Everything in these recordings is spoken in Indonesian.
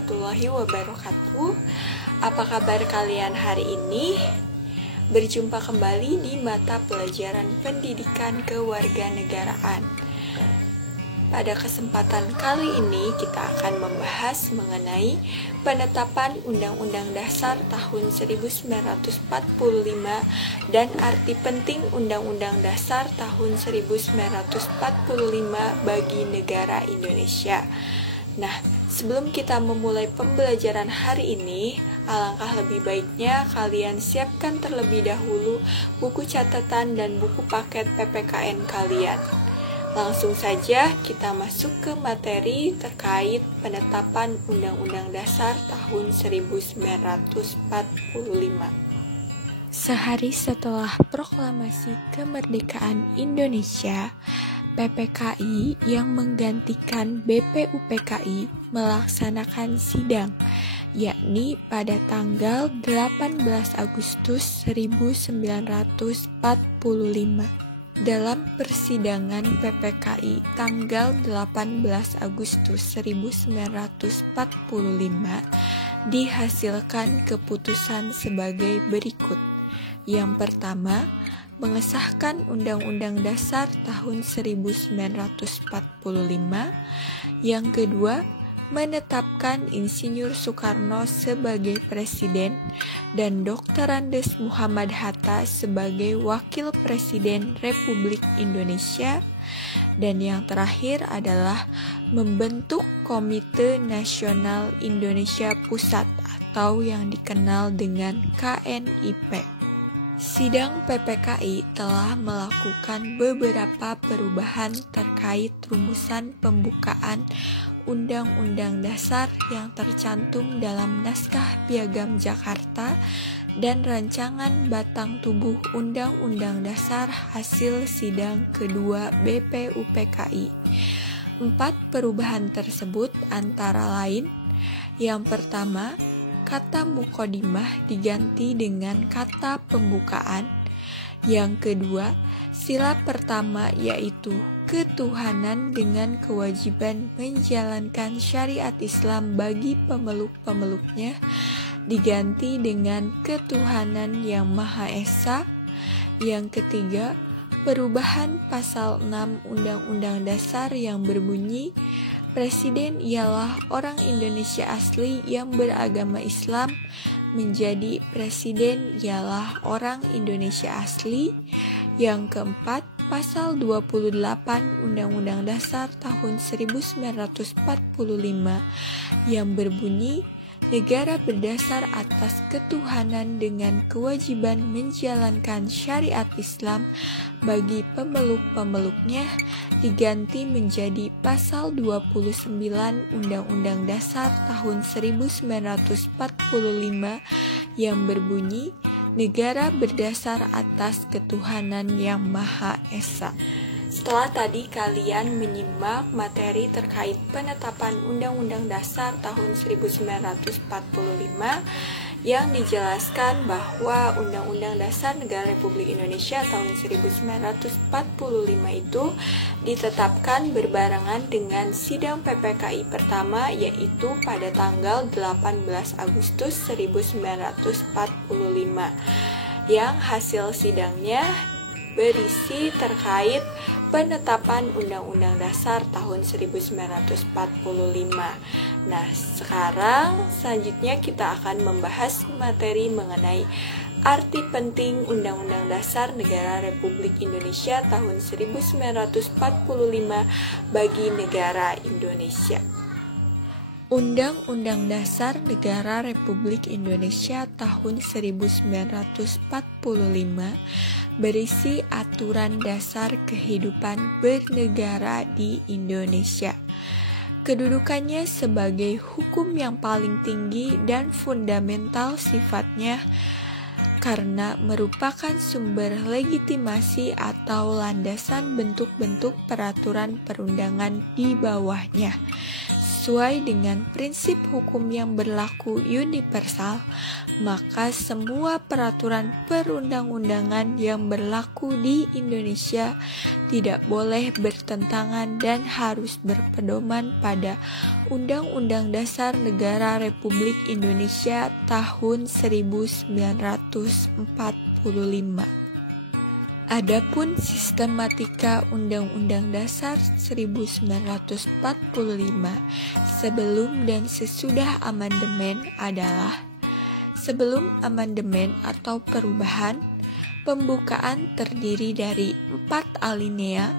warahmatullahi wabarakatuh. Apa kabar kalian hari ini? Berjumpa kembali di mata pelajaran pendidikan kewarganegaraan. Pada kesempatan kali ini kita akan membahas mengenai penetapan Undang-Undang Dasar tahun 1945 dan arti penting Undang-Undang Dasar tahun 1945 bagi negara Indonesia. Nah, sebelum kita memulai pembelajaran hari ini, alangkah lebih baiknya kalian siapkan terlebih dahulu buku catatan dan buku paket PPKN kalian. Langsung saja kita masuk ke materi terkait penetapan Undang-Undang Dasar tahun 1945. Sehari setelah proklamasi kemerdekaan Indonesia, PPKI yang menggantikan BPUPKI melaksanakan sidang, yakni pada tanggal 18 Agustus 1945. Dalam persidangan PPKI tanggal 18 Agustus 1945 dihasilkan keputusan sebagai berikut. Yang pertama, mengesahkan Undang-Undang Dasar tahun 1945. Yang kedua, menetapkan Insinyur Soekarno sebagai Presiden dan Dr. Andes Muhammad Hatta sebagai Wakil Presiden Republik Indonesia. Dan yang terakhir adalah membentuk Komite Nasional Indonesia Pusat atau yang dikenal dengan KNIP. Sidang PPKI telah melakukan beberapa perubahan terkait rumusan pembukaan Undang-Undang Dasar yang tercantum dalam Naskah Piagam Jakarta dan Rancangan Batang Tubuh Undang-Undang Dasar hasil sidang kedua BPUPKI. 4 perubahan tersebut antara lain: yang pertama, kata muqaddimah diganti dengan kata pembukaan. Yang kedua, sila pertama yaitu ketuhanan dengan kewajiban menjalankan syariat Islam bagi pemeluk-pemeluknya diganti dengan ketuhanan yang Maha Esa. Yang ketiga, perubahan pasal 6 Undang-Undang Dasar yang berbunyi Presiden ialah orang Indonesia asli yang beragama Islam menjadi Presiden ialah orang Indonesia asli. Yang keempat, pasal 28 Undang-Undang Dasar tahun 1945 yang berbunyi negara berdasar atas ketuhanan dengan kewajiban menjalankan syariat Islam bagi pemeluk-pemeluknya diganti menjadi pasal 29 Undang-Undang Dasar tahun 1945 yang berbunyi negara berdasar atas ketuhanan yang Maha Esa. Setelah tadi kalian menyimak materi terkait penetapan Undang-Undang Dasar tahun 1945 yang dijelaskan bahwa Undang-Undang Dasar Negara Republik Indonesia tahun 1945 itu ditetapkan berbarengan dengan sidang PPKI pertama, yaitu pada tanggal 18 Agustus 1945 yang hasil sidangnya berisi terkait penetapan Undang-Undang Dasar tahun 1945. Nah, selanjutnya kita akan membahas materi mengenai arti penting Undang-Undang Dasar Negara Republik Indonesia tahun 1945 bagi negara Indonesia. Undang-Undang Dasar Negara Republik Indonesia tahun 1945 berisi aturan dasar kehidupan bernegara di Indonesia. Kedudukannya sebagai hukum yang paling tinggi dan fundamental sifatnya karena merupakan sumber legitimasi atau landasan bentuk-bentuk peraturan perundangan di bawahnya. sesuai dengan prinsip hukum yang berlaku universal, maka semua peraturan perundang-undangan yang berlaku di Indonesia tidak boleh bertentangan dan harus berpedoman pada Undang-Undang Dasar Negara Republik Indonesia tahun 1945. Adapun sistematika Undang-Undang Dasar 1945 sebelum dan sesudah amandemen adalah: sebelum amandemen atau perubahan, pembukaan terdiri dari 4 alinea,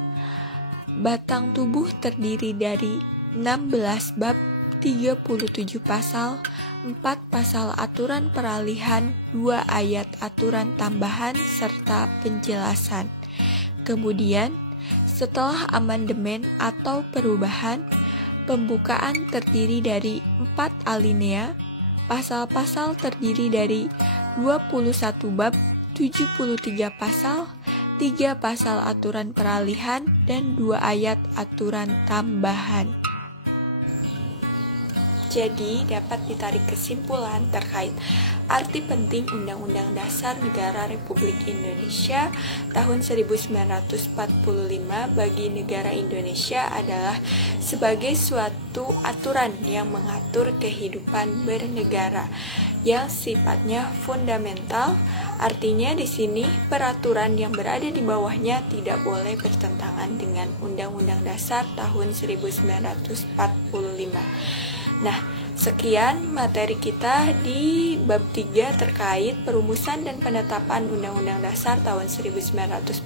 batang tubuh terdiri dari 16 bab, 37 pasal, 4 pasal aturan peralihan, 2 ayat aturan tambahan, serta penjelasan. Kemudian, setelah amandemen atau perubahan, pembukaan terdiri dari 4 alinea, pasal-pasal terdiri dari 21 bab, 73 pasal, 3 pasal aturan peralihan, dan 2 ayat aturan tambahan. Jadi, dapat ditarik kesimpulan terkait arti penting Undang-Undang Dasar Negara Republik Indonesia tahun 1945 bagi negara Indonesia adalah sebagai suatu aturan yang mengatur kehidupan bernegara yang sifatnya fundamental. Artinya di sini peraturan yang berada di bawahnya tidak boleh bertentangan dengan Undang-Undang Dasar tahun 1945. Nah, sekian materi kita di bab 3 terkait perumusan dan penetapan Undang-Undang Dasar tahun 1945.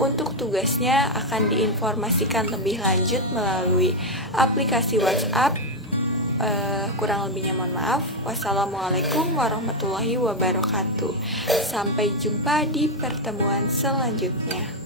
Untuk tugasnya akan diinformasikan lebih lanjut melalui aplikasi WhatsApp. Kurang lebihnya mohon maaf. Wassalamualaikum warahmatullahi wabarakatuh. Sampai jumpa di pertemuan selanjutnya.